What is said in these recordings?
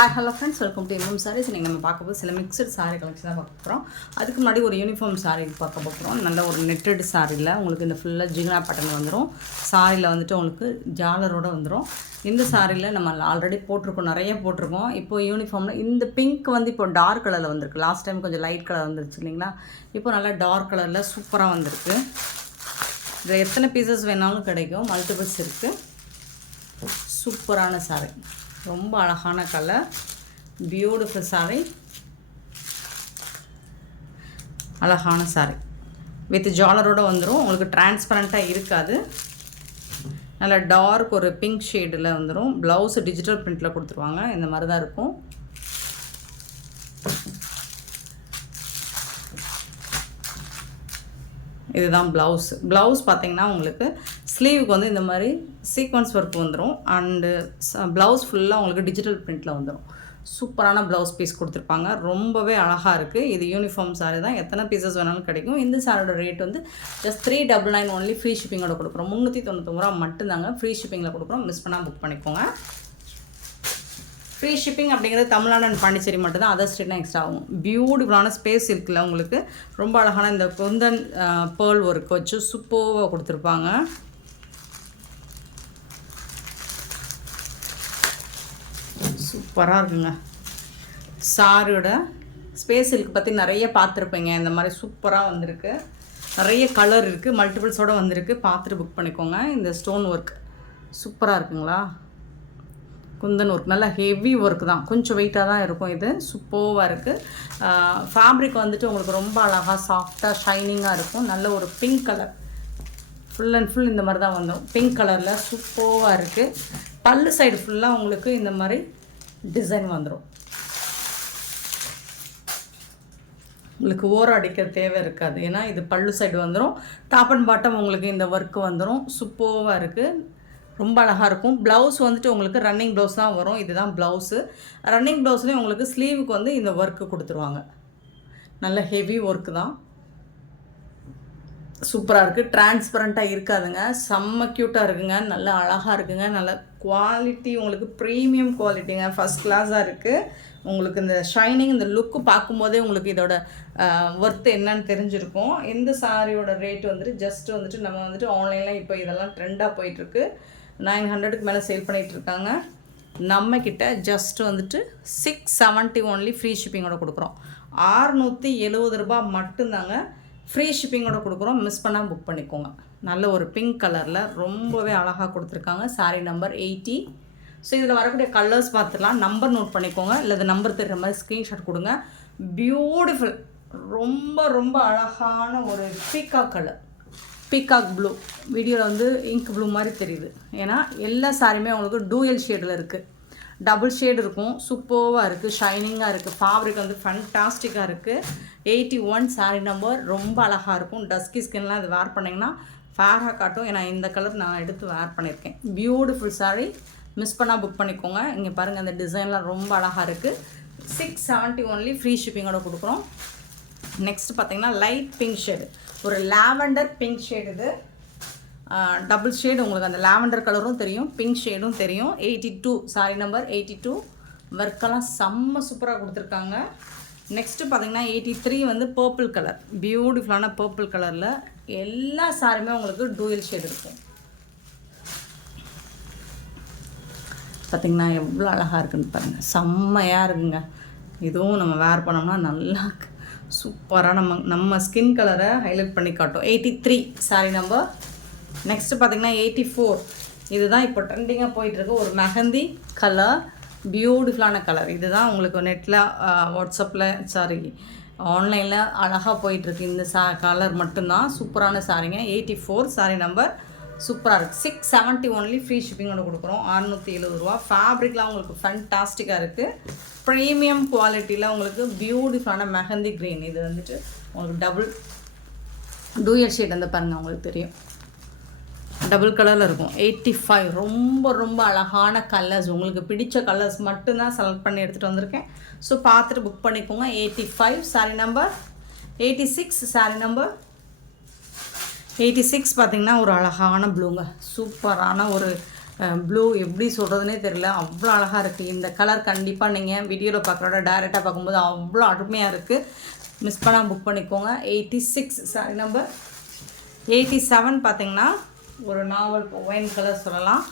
Hi hello friends, welcome to MM sarees. நீங்கள் நம்ம பார்க்கும்போது சில மிக்சட் சாரீ கலெக்ஷன் தான் பார்க்க போகிறோம். அதுக்கு முன்னாடி ஒரு யூனிஃபார்ம் சாரீ பார்க்க போகிறோம். நல்ல ஒரு நெட்டட் சாரியில் உங்களுக்கு இந்த ஃபுல்லாக ஜிகனா பேட்டர்ன் வந்துடும். சாரியில் வந்துட்டு உங்களுக்கு ஜாலரோடு வந்துடும். இந்த சாரியில் நம்ம ஆல்ரெடி போட்டிருக்கோம், நிறைய போட்டிருக்கோம். இப்போது யூனிஃபார்மில் இந்த பிங்க் வந்து இப்போ டார்க் கலரில் வந்திருக்கு. லாஸ்ட் டைம் கொஞ்சம் லைட் கலர் வந்துருச்சு இல்லைங்களா? இப்போ நல்லா டார்க் கலரில் சூப்பராக வந்திருக்கு. இதில் எத்தனை பீசஸ் வேணாலும் கிடைக்கும், மல்டிபிள்ஸ் இருக்குது. சூப்பரான சாரீ, ரொம்ப அழகான கலர், பியூட்டிஃபுல் சாரீ, அழகான சாரீ வித் ஜாலரோடு வந்துடும். உங்களுக்கு டிரான்ஸ்பரண்ட்டாக இருக்காது. நல்ல டார்க் ஒரு பிங்க் ஷேடில் வந்துடும். ப்ளவுஸ் டிஜிட்டல் பிரிண்டில் கொடுத்துருவாங்க. இந்த மாதிரி தான் இருக்கும். இதுதான் ப்ளவுஸ் பார்த்தீங்கன்னா உங்களுக்கு ஸ்லீவுக்கு வந்து இந்த மாதிரி சீக்வன்ஸ் ஒர்க் வந்துடும். அண்டு ப்ளவுஸ் ஃபுல்லாக உங்களுக்கு டிஜிட்டல் பிரிண்டில் வந்துடும். சூப்பரான ப்ளவுஸ் பீஸ் கொடுத்துருப்பாங்க. ரொம்பவே அழகாக இருக்குது. இது யூனிஃபார்ம் சாரீ தான். எத்தனை பீசஸ் வேணாலும் கிடைக்கும். இந்த சாரியோட ரேட் வந்து ஜஸ்ட் 399 ஒன்லி. ஃப்ரீ ஷிப்பிங்கோட கொடுக்குறோம். 399 ரூபா மட்டும்தாங்க ஃப்ரீ ஷிப்பிங்கில் கொடுக்குறோம். மிஸ் பண்ணால் புக் பண்ணிக்கோங்க. ஃப்ரீ ஷிப்பிங் அப்படிங்கிறது தமிழ்நாடு அண்ட் பாண்டிச்சேரி மட்டும்தான். அதர் ஸ்டேட்னா எக்ஸ்ட்ரா ஆகும். பியூட்டிஃபுல்லான ஸ்பேஸ் இருக்குல்ல உங்களுக்கு. ரொம்ப அழகான இந்த குந்தன் பேர்ல் ஒர்க் வச்சு சூப்பராக கொடுத்துருப்பாங்க. சூப்பராக இருக்குங்க. சாரியோட ஸ்பேஸ் இருக்குது பற்றி நிறைய பார்த்துருப்பீங்க. இந்த மாதிரி சூப்பராக வந்திருக்கு. நிறைய கலர் இருக்குது, மல்டிபிள்ஸோடு வந்திருக்கு. பார்த்துட்டு புக் பண்ணிக்கோங்க. இந்த ஸ்டோன் ஒர்க் சூப்பராக இருக்குங்களா? குந்தன் ஒர்க் நல்லா ஹெவி ஒர்க் தான், கொஞ்சம் வெயிட்டாக தான் இருக்கும். இது சூப்பராக இருக்குது. ஃபேப்ரிக் வந்துட்டு உங்களுக்கு ரொம்ப அழகாக சாஃப்டாக ஷைனிங்காக இருக்கும். நல்ல ஒரு pink colour, full and full இந்த மாதிரி தான் வந்துடும். பிங்க் கலரில் சூப்பராக இருக்குது. பல்லு சைடு ஃபுல்லாக உங்களுக்கு இந்த மாதிரி டிசைன் வந்துடும். உங்களுக்கு ஓரம் அடிக்கிற தேவை இருக்காது, ஏன்னா இது பல்லு சைடு வந்துடும். டாப் அண்ட் பாட்டம் உங்களுக்கு இந்த ஒர்க்கு வந்துடும். சூப்பராக இருக்குது, ரொம்ப அழகாக இருக்கும். ப்ளவுஸ் வந்துட்டு உங்களுக்கு ரன்னிங் ப்ளவுஸ் தான் வரும். இதுதான் ப்ளவுஸு. ரன்னிங் ப்ளவுஸ்லேயும் உங்களுக்கு ஸ்லீவுக்கு வந்து இந்த ஒர்க்கு கொடுத்துருவாங்க. நல்ல ஹெவி ஒர்க்கு தான். சூப்பராக இருக்குது. டிரான்ஸ்பரண்ட்டாக இருக்காதுங்க. செம்ம க்யூட்டாக இருக்குங்க. நல்லா அழகாக இருக்குங்க. நல்ல குவாலிட்டி, உங்களுக்கு ப்ரீமியம் குவாலிட்டிங்க. ஃபஸ்ட் கிளாஸாக இருக்குது. உங்களுக்கு இந்த ஷைனிங், இந்த லுக்கு பார்க்கும்போதே உங்களுக்கு இதோட ஒர்த்து என்னன்னு தெரிஞ்சிருக்கும். இந்த சாரியோட ரேட் வந்துட்டு ஜஸ்ட் வந்துட்டு நம்ம வந்துட்டு ஆன்லைனில் இப்போ இதெல்லாம் ட்ரெண்டாக போயிட்டுருக்கு. 900க்கு மேலே சேல் பண்ணிகிட்ருக்காங்க. நம்மக்கிட்ட ஜஸ்ட் வந்துட்டு 670 ஒன்லி ஃப்ரீ ஷிப்பிங்கோட கொடுக்குறோம். 670 ரூபா மட்டும்தாங்க ஃப்ரீ ஷிப்பிங்கோட கொடுக்குறோம். மிஸ் பண்ணால் புக் பண்ணிக்கோங்க. நல்ல ஒரு பிங்க் கலரில் ரொம்பவே அழகாக கொடுத்துருக்காங்க. சாரீ நம்பர் 80. ஸோ இதில் வரக்கூடிய கலர்ஸ் பார்த்துக்கலாம். நம்பர் நோட் பண்ணிக்கோங்க, இல்லை அது நம்பர் தெரிகிற மாதிரி ஸ்க்ரீன்ஷாட் கொடுங்க. பியூட்டிஃபுல், ரொம்ப ரொம்ப அழகான ஒரு பீகாக் கலர், பீகாக் ப்ளூ. வீடியோவில் வந்து இங்க் ப்ளூ மாதிரி தெரியுது, ஏன்னா எல்லா சாரியுமே உங்களுக்கு டூயல் ஷேடில் இருக்குது. டபுள் ஷேடு இருக்கும். சூப்பராக இருக்குது, ஷைனிங்காக இருக்குது. ஃபேப்ரிக் வந்து ஃபண்டாஸ்டிக்காக இருக்குது. 81 சாரீ நம்பர். ரொம்ப அழகாக இருக்கும். டஸ்கி ஸ்கின்லாம் இது வேர் பண்ணிங்கன்னா ஃபேராக காட்டும். ஏன்னா இந்த கலர் நான் எடுத்து வேர் பண்ணியிருக்கேன். பியூட்டிஃபுல் சாரீ, மிஸ் பண்ணால் புக் பண்ணிக்கோங்க. இங்கே பாருங்கள், அந்த டிசைன்லாம் ரொம்ப அழகாக இருக்குது. 670 ஒன்லி ஃப்ரீ ஷிப்பிங்கோட கொடுக்குறோம். நெக்ஸ்ட் பார்த்தீங்கன்னா லைட் பிங்க் ஷேடு, ஒரு லாவெண்டர் பிங்க் ஷேடு. இது டபுள் ஷேடு. உங்களுக்கு அந்த லாவெண்டர் கலரும் தெரியும், பிங்க் ஷேடும் தெரியும். 82 சாரி நம்பர் 82. ஒர்க்கெல்லாம் செம்ம சூப்பராக கொடுத்துருக்காங்க. நெக்ஸ்ட்டு பார்த்தீங்கன்னா 83 வந்து பர்பிள் கலர், பியூட்டிஃபுல்லான பர்பிள் கலரில் எல்லா சாரியுமே உங்களுக்கு டூயல் ஷேடு இருக்கும். பார்த்திங்கன்னா எவ்வளோ அழகாக இருக்குன்னு பாருங்கள். செம்மையாக இருக்குங்க. இதுவும் நம்ம வேர் பண்ணோம்னா நல்லா சூப்பராக நம்ம ஸ்கின் கலரை ஹைலைட் பண்ணி காட்டும். 83 சாரி நம்பர். நெக்ஸ்ட்டு பார்த்திங்கன்னா 84. இதுதான் இப்போ ட்ரெண்டிங்காக போயிட்டுருக்கு. ஒரு மெஹந்தி கலர், பியூட்டிஃபுல்லான கலர். இதுதான் உங்களுக்கு நெட்டில் வாட்ஸ்அப்பில் ஆன்லைனில் அழகாக போயிட்டுருக்கு. இந்த கலர் மட்டும்தான். சூப்பரான சாரிங்க. 84 சாரி நம்பர். சூப்பராக இருக்குது. 670 ஒன்லி ஃப்ரீ ஷிப்பிங்கோட கொடுக்குறோம். 670 ரூபா. ஃபேப்ரிக்லாம் உங்களுக்கு ஃபண்டாஸ்டிக்காக இருக்குது. ப்ரீமியம் குவாலிட்டியில் உங்களுக்கு பியூட்டிஃபுல்லான மெஹந்தி க்ரீன். இது வந்துட்டு உங்களுக்கு டபுள் டூயல் ஷேட் வந்து பாருங்கள், உங்களுக்கு தெரியும். டபுள் கலரில் இருக்கும். 85 ரொம்ப ரொம்ப அழகான கலர்ஸ். உங்களுக்கு பிடிச்ச கலர்ஸ் மட்டும்தான் செலக்ட் பண்ணி எடுத்துகிட்டு வந்திருக்கேன். ஸோ பார்த்துட்டு புக் பண்ணிக்கோங்க. 85 சாரி நம்பர். 86 sorry number. 86 பார்த்திங்கன்னா ஒரு அழகான ப்ளூங்க. சூப்பரான ஒரு ப்ளூ எப்படி சொல்கிறதுனே தெரியல, அவ்வளோ அழகாக இருக்குது. இந்த கலர் கண்டிப்பாக நீங்கள் வீடியோவில் பார்க்குறோட டைரெக்டாக பார்க்கும்போது அவ்வளோ அருமையாக இருக்குது. மிஸ் பண்ணால் புக் பண்ணிக்கோங்க. 86 சாரி நம்பர் 87 பார்த்திங்கன்னா ஒரு நாவல் ஒயின் கலர் சொல்லலாம்.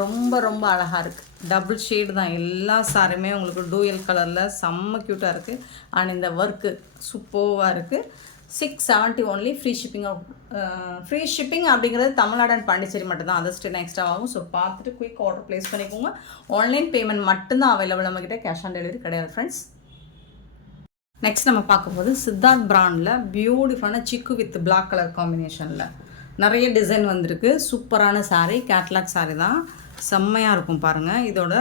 ரொம்ப ரொம்ப அழகாக இருக்குது. டபுள் ஷேடு தான் எல்லா சாரியுமே உங்களுக்கு டூயல் கலரில் செம்ம க்யூட்டாக இருக்குது. அண்ட் இந்த ஒர்க்கு சூப்பராக இருக்குது. 670 ஒன்லி. ஃப்ரீ ஷிப்பிங் அப்படிங்கிறது தமிழ்நாடு அண்ட் பாண்டிச்சேரி மட்டும்தான். அதர் ஸ்டேட் எக்ஸ்ட்ரா ஆகும். ஸோ பார்த்துட்டு குயிக் ஆர்டர் ப்ளேஸ் பண்ணிக்கோங்க. ஆன்லைன் பேமெண்ட் மட்டும்தான் அவைலபிள், நம்மக்கிட்ட கேஷ் ஆன் டெலிவரி கிடையாது ஃப்ரெண்ட்ஸ். நெக்ஸ்ட் நம்ம பார்க்கும்போது சித்தார்த் பிராண்டில் பியூட்டிஃபுல்லான சிக்கு வித் பிளாக் கலர் காம்பினேஷனில் நிறைய டிசைன் வந்திருக்கு. சூப்பரான சாரீ, கேட்லாக் சாரீ தான். செம்மையாக இருக்கும் பாருங்கள். இதோட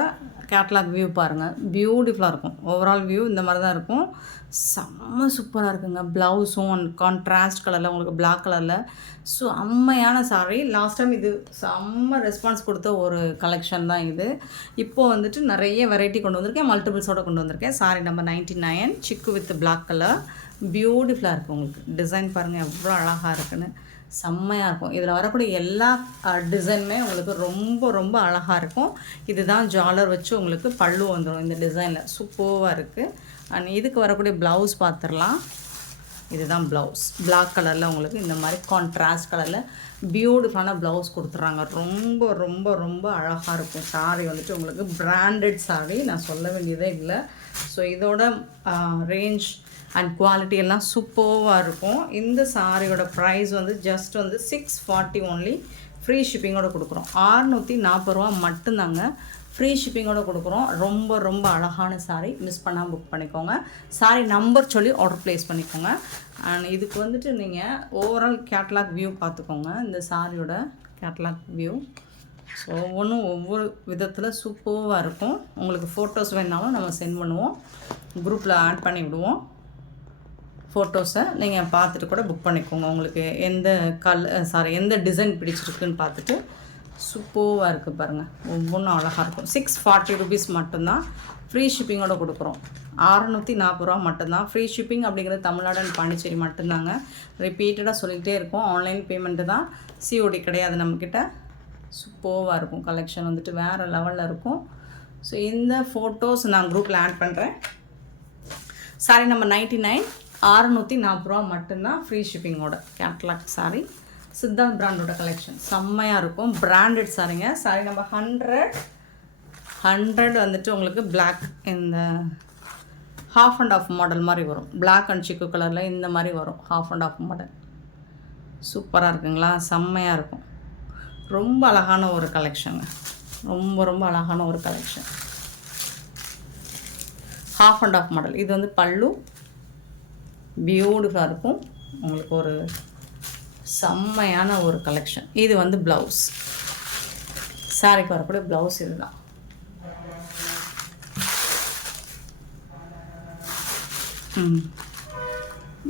கேட்லாக் வியூ பாருங்கள், பியூட்டிஃபுல்லாக இருக்கும். ஓவரால் வியூ இந்த மாதிரி தான் இருக்கும். செம்ம சூப்பராக இருக்குங்க. ப்ளவுஸும் கான்ட்ராஸ்ட் கலரில் உங்களுக்கு பிளாக் கலரில் செம்மையான சாரீ. லாஸ்ட் டைம் இது செம்ம ரெஸ்பான்ஸ் கொடுத்த ஒரு கலெக்ஷன் தான் இது. இப்போது வந்துட்டு நிறைய வெரைட்டி கொண்டு வந்திருக்கேன், மல்டிபிள்ஸோடு கொண்டு வந்திருக்கேன். சாரீ நம்பர் 99 சிக்கு வித் பிளாக் கலர். பியூட்டிஃபுல்லாக இருக்கும். உங்களுக்கு டிசைன் பாருங்கள் எவ்வளோ அழகாக இருக்குன்னு. செம்மையாக இருக்கும். இதில் வரக்கூடிய எல்லா டிசைனுமே உங்களுக்கு ரொம்ப ரொம்ப அழகாக இருக்கும். இதுதான் ஜாலர் வச்சு உங்களுக்கு பல்லு வந்துடும் இந்த டிசைனில். சூப்பராக இருக்குது. அண்ட் இதுக்கு வரக்கூடிய ப்ளவுஸ் பார்த்துடலாம். இதுதான் ப்ளவுஸ். பிளாக் கலரில் உங்களுக்கு இந்த மாதிரி கான்ட்ராஸ்ட் கலரில் பியூட்டிஃபுல்லான ப்ளவுஸ் கொடுத்துட்றாங்க. ரொம்ப ரொம்ப ரொம்ப அழகாக இருக்கும். சாரீ வந்துட்டு உங்களுக்கு பிராண்டட் சாரீ, நான் சொல்ல வேண்டியதே இல்லை. ஸோ இதோட ரேஞ்ச் அண்ட் குவாலிட்டி எல்லாம் சூப்பராக இருக்கும். இந்த சாரியோட ப்ரைஸ் வந்து ஜஸ்ட் வந்து 640 ஒன்லி. ஃப்ரீ ஷிப்பிங்கோடு கொடுக்குறோம். 640 ரூபா மட்டும்தாங்க. ஃப்ரீ ஷிப்பிங்கோடு கொடுக்குறோம். ரொம்ப ரொம்ப அழகான சாரீ. மிஸ் பண்ணாமல் புக் பண்ணிக்கோங்க. சாரீ நம்பர் சொல்லி ஆர்டர் ப்ளேஸ் பண்ணிக்கோங்க. அண்ட் இதுக்கு வந்துட்டு நீங்கள் ஓவரால் கேட்லாக் வியூ பார்த்துக்கோங்க. இந்த சாரியோட கேட்லாக் வியூ ஸோ ஒவ்வொன்றும் ஒவ்வொரு விதத்தில் சூப்பராக இருக்கும். உங்களுக்கு ஃபோட்டோஸ் வேணாலும் நம்ம சென்ட் பண்ணுவோம், குரூப்பில் ஆட் பண்ணி விடுவோம். ஃபோட்டோஸை நீங்கள் பார்த்துட்டு கூட புக் பண்ணிக்கோங்க. உங்களுக்கு எந்த டிசைன் பிடிச்சிருக்குன்னு பார்த்துட்டு. சூப்பராக இருக்குது பாருங்கள், ஒவ்வொன்றும் அழகாக இருக்கும். 640 ருபீஸ் மட்டும்தான். ஃப்ரீ ஷிப்பிங்கோடு கொடுக்குறோம். 640 ரூபா மட்டும்தான். ஃப்ரீ ஷிப்பிங் அப்படிங்கிறது தமிழ்நாடு அண்ட் பாண்டிச்சேரி மட்டும்தாங்க. ரிப்பீட்டடாக சொல்லிகிட்டே இருக்கோம். ஆன்லைன் பேமெண்ட்டு தான், சிஓடி கிடையாது நம்மக்கிட்ட. சூப்பராக இருக்கும். கலெக்ஷன் வந்துட்டு வேறு லெவலில் இருக்கும். ஸோ இந்த ஃபோட்டோஸ் நான் குரூப்பில் ஆட் பண்ணுறேன். சாரி நம்பர் 99 640 ரூபா மட்டும்தான். ஃப்ரீ ஷிப்பிங்கோட கேட்லாக் சாரீ. சித்தார்த் பிராண்டோட கலெக்ஷன் செம்மையாக இருக்கும். பிராண்டட் சாரீங்க. சாரீ நம்பர் 100 வந்துட்டு உங்களுக்கு பிளாக் இந்த ஹாஃப் அண்ட் ஆஃப் மாடல் மாதிரி வரும். பிளாக் அண்ட் சிக்கு கலரில் இந்த மாதிரி வரும் ஹாஃப் அண்ட் ஆஃப் மாடல். சூப்பராக இருக்குங்களா? செம்மையாக இருக்கும். ரொம்ப அழகான ஒரு கலெக்ஷனுங்க. ரொம்ப ரொம்ப அழகான ஒரு collection. Half and half model. இது வந்து பல்லு பியூட்டிஃபுல்லாக இருக்கும். உங்களுக்கு ஒரு செம்மையான ஒரு கலெக்ஷன். இது வந்து ப்ளவுஸ். சாரிக்கு வரக்கூடிய ப்ளவுஸ் இதுதான்.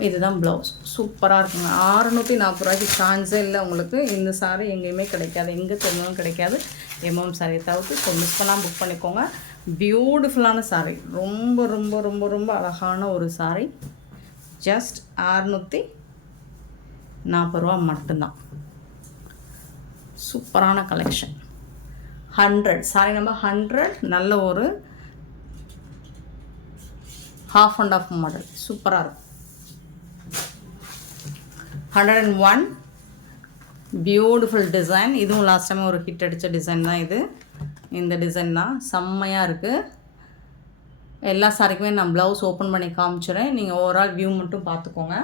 இதுதான் ப்ளவுஸ். சூப்பராக இருக்குங்க. 640 ரூபாய்க்கு சான்ஸே இல்லை உங்களுக்கு. இந்த சாரீ எங்கேயுமே கிடைக்காது, எங்கே தெரிஞ்சாலும் கிடைக்காது. எம்எம் சாரியை தவிர்த்து. ஸோ மிஸ் பண்ணாமல் புக் பண்ணிக்கோங்க. பியூட்டிஃபுல்லான சாரீ. ரொம்ப ரொம்ப ரொம்ப ரொம்ப அழகான ஒரு சாரீ. ஜஸ்ட் 640 ரூபா மட்டும்தான். சூப்பரான கலெக்ஷன். 100 சாரி நம்பர் 100 நல்ல ஒரு ஹாஃப் அண்ட் ஆஃப் மாடல். சூப்பராக இருக்கும். 101 பியூட்டிஃபுல் டிசைன். இதுவும் லாஸ்ட் டைம் ஒரு ஹிட் அடித்த டிசைன் தான் இது. இந்த டிசைன் தான் செம்மையாக இருக்குது. எல்லா சாரிக்குமே நான் ப்ளவுஸ் ஓப்பன் பண்ணி காமிச்சிடுறேன். நீங்கள் ஓவரால் வியூ மட்டும் பார்த்துக்கோங்க.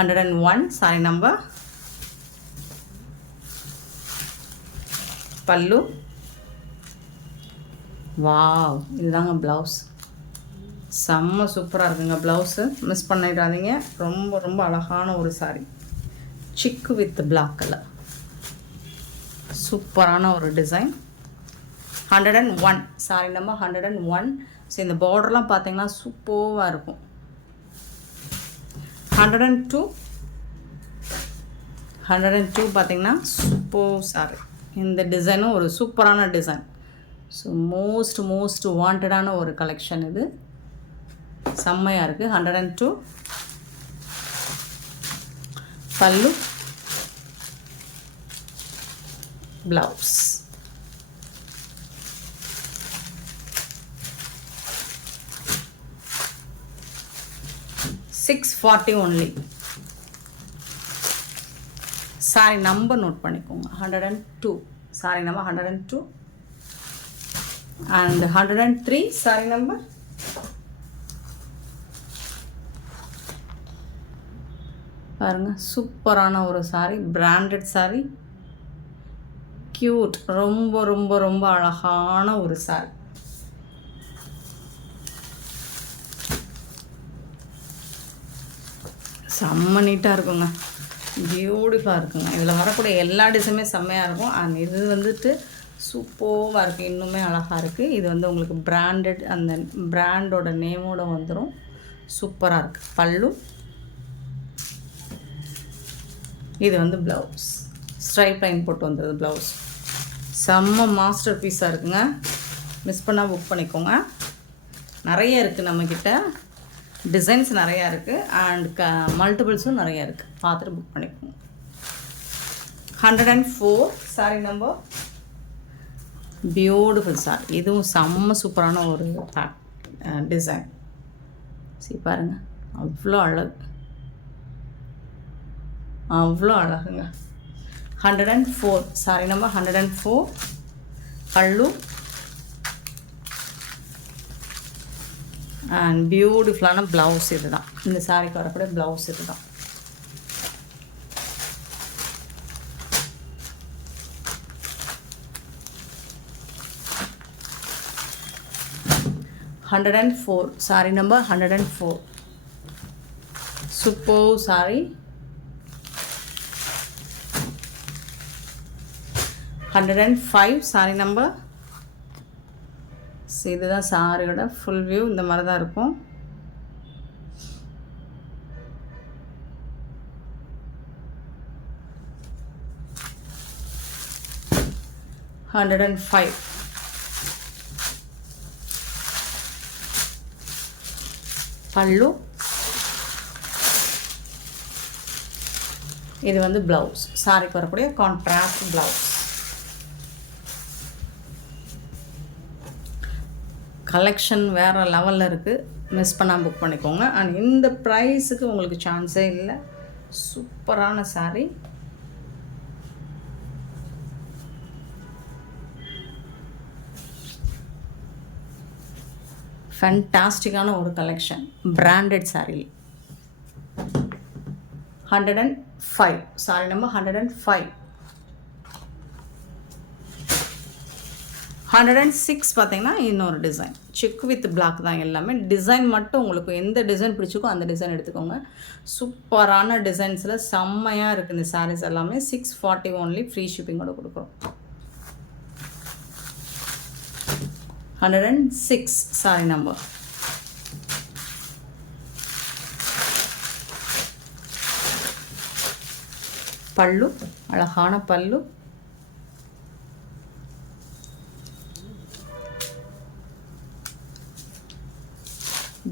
101 சாரி நம்பர். பல்லு. வாவ், இதுதாங்க ப்ளவுஸ். செம்ம சூப்பராக இருக்குங்க ப்ளவுஸு. மிஸ் பண்ணிடாதீங்க. ரொம்ப ரொம்ப அழகான ஒரு சாரி. சிக்கு வித் பிளாக் கலர். சூப்பரான ஒரு டிசைன். 101 sorry number 101. ஸோ இந்த பார்டர்லாம் பார்த்தீங்கன்னா சூப்பராக இருக்கும். 102 பார்த்தீங்கன்னா சூப்பர் சாரி. இந்த டிசைனும் ஒரு சூப்பரான டிசைன். ஸோ மோஸ்ட் வாண்டடான ஒரு கலெக்ஷன் இது. செம்மையாக இருக்குது. 102 பல்லு, blouse. 640 only. Saree number note பண்ணிக்கோங்க. 102. Saree number 102. And 103 saree number. பாருங்க சூப்பரான ஒரு saree, branded saree, cute, ரொம்ப ரொம்ப ரொம்ப அழகான ஒரு saree. செம்ம நீட்டாக இருக்குங்க, பியூட்டிஃபுல்லாக இருக்குங்க. இதில் வரக்கூடிய எல்லா டிசைனுமே செம்மையாக இருக்கும். அண்ட் இது வந்துட்டு சூப்பராக இருக்குது, இன்னுமே அழகாக இருக்குது. இது வந்து உங்களுக்கு பிராண்டட், அந்த பிராண்டோட நேமோட வந்துடும். சூப்பராக இருக்குது. பல்லு, இது வந்து ப்ளவுஸ், ஸ்ட்ரைப் லைன் போட்டு வந்தது ப்ளவுஸ். செம்ம மாஸ்டர் பீஸாக இருக்குங்க. மிஸ் பண்ணால் புக் பண்ணிக்கோங்க. நிறைய இருக்குது நம்மக்கிட்ட, டிசைன்ஸ் நிறையா இருக்குது. அண்ட் மல்டிபிள்ஸும் நிறையா இருக்குது. பார்த்துட்டு புக் பண்ணிக்கோங்க. 104 சாரி நம்பர். Beautiful sorry. இதுவும் செம்ம சூப்பரான ஒரு டிசைன். சரி பாருங்கள், அவ்வளோ அழகு, அவ்வளோ அழகுங்க. 104 சாரி நம்பர் 104. பல்லு அண்ட் பியூட்டிஃபுல்லான ப்ளவுஸ். இது தான் இந்த சாரிக்கு வரக்கூடிய ப்ளவுஸ். இது தான். $104 sorry number 104. Super sorry. 105 sorry number. இதுதான் சாரியோட ஃபுல் வியூ. இந்த மாதிரி தான் இருக்கும். $105. பல்லு, இது வந்து ப்ளவுஸ். சாரிக்கு வரக்கூடிய கான்ட்ராஸ்ட் ப்ளவுஸ். கலெக்ஷன் வேறு லெவலில் இருக்குது. மிஸ் பண்ணால் புக் பண்ணிக்கோங்க. அண்ட் இந்த ப்ரைஸுக்கு உங்களுக்கு சான்ஸே இல்லை. சூப்பரான சாரீ. ஃபேண்டாஸ்டிக்கான ஒரு collection, branded sari. 105 sorry number 105. 106 பார்த்தீங்கன்னா இன்னொரு டிசைன், செக் வித் பிளாக் தான் எல்லாமே. டிசைன் மட்டும் உங்களுக்கு எந்த டிசைன் பிடிச்சிக்கோ அந்த டிசைன் எடுத்துக்கோங்க. சூப்பரான டிசைன்ஸில் செம்மையாக இருக்குது இந்த சாரீஸ் எல்லாமே. 640 ஓன்லி, ஃப்ரீ ஷிப்பிங்கோட கொடுக்குறோம். 106 சாரி நம்பர். பல்லு, அழகான பல்லு.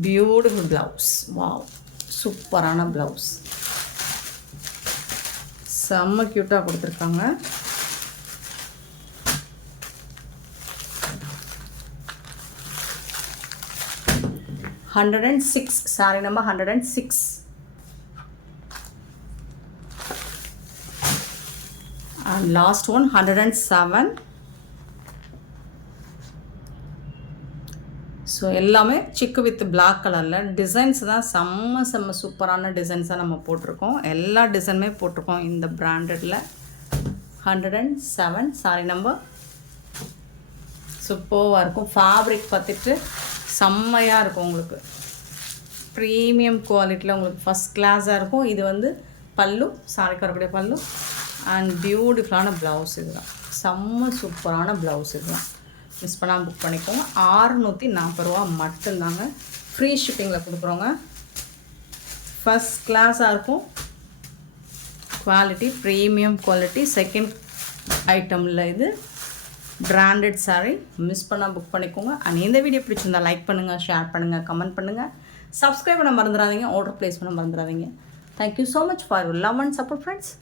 Beautiful blouse. வாவ், சூப்பரான ப்ளவுஸ். செம்ம க்யூட்டாக கொடுத்துருக்காங்க. $106 sorry number 106. And last one 107. So எல்லாமே சிக்கு வித் பிளாக் கலரில். டிசைன்ஸ் தான் செம்ம செம்ம சூப்பரான டிசைன்ஸாக நம்ம போட்டிருக்கோம். எல்லா டிசைனுமே போட்டிருக்கோம் இந்த பிராண்டடில். 107 சாரி நம்பர். சூப்பராக இருக்கும். ஃபேப்ரிக் பார்த்துட்டு செம்மையாக இருக்கும். உங்களுக்கு ப்ரீமியம் குவாலிட்டியில் உங்களுக்கு ஃபஸ்ட் கிளாஸாக இருக்கும். இது வந்து பல்லு, சாரிக்கு வரக்கூடிய பல்லு. அண்ட் பியூட்டிஃபுல்லான ப்ளவுஸ். இதுதான் செம்ம சூப்பரான ப்ளவுஸ். இதுதான் மிஸ் பண்ணாமல் புக் பண்ணிக்கோங்க. $640 மட்டும்தாங்க. ஃப்ரீ ஷிப்பிங்கில் கொடுக்குறோங்க. ஃபஸ்ட் கிளாஸாக இருக்கும். Quality premium quality. செகண்ட் ஐட்டமில் இது பிராண்டட் சாரீ. மிஸ் பண்ணால் புக் பண்ணிக்கோங்க. அண்ட் இந்த வீடியோ பிடிச்சிருந்தா லைக் பண்ணுங்கள், ஷேர் பண்ணுங்கள், கமெண்ட் பண்ணுங்கள், சப்ஸ்கிரைப் பண்ண மறந்துடாதீங்க, ஆர்டர் ப்ளேஸ் பண்ண மறந்துடாதீங்க. Thank you so much for your love and support friends.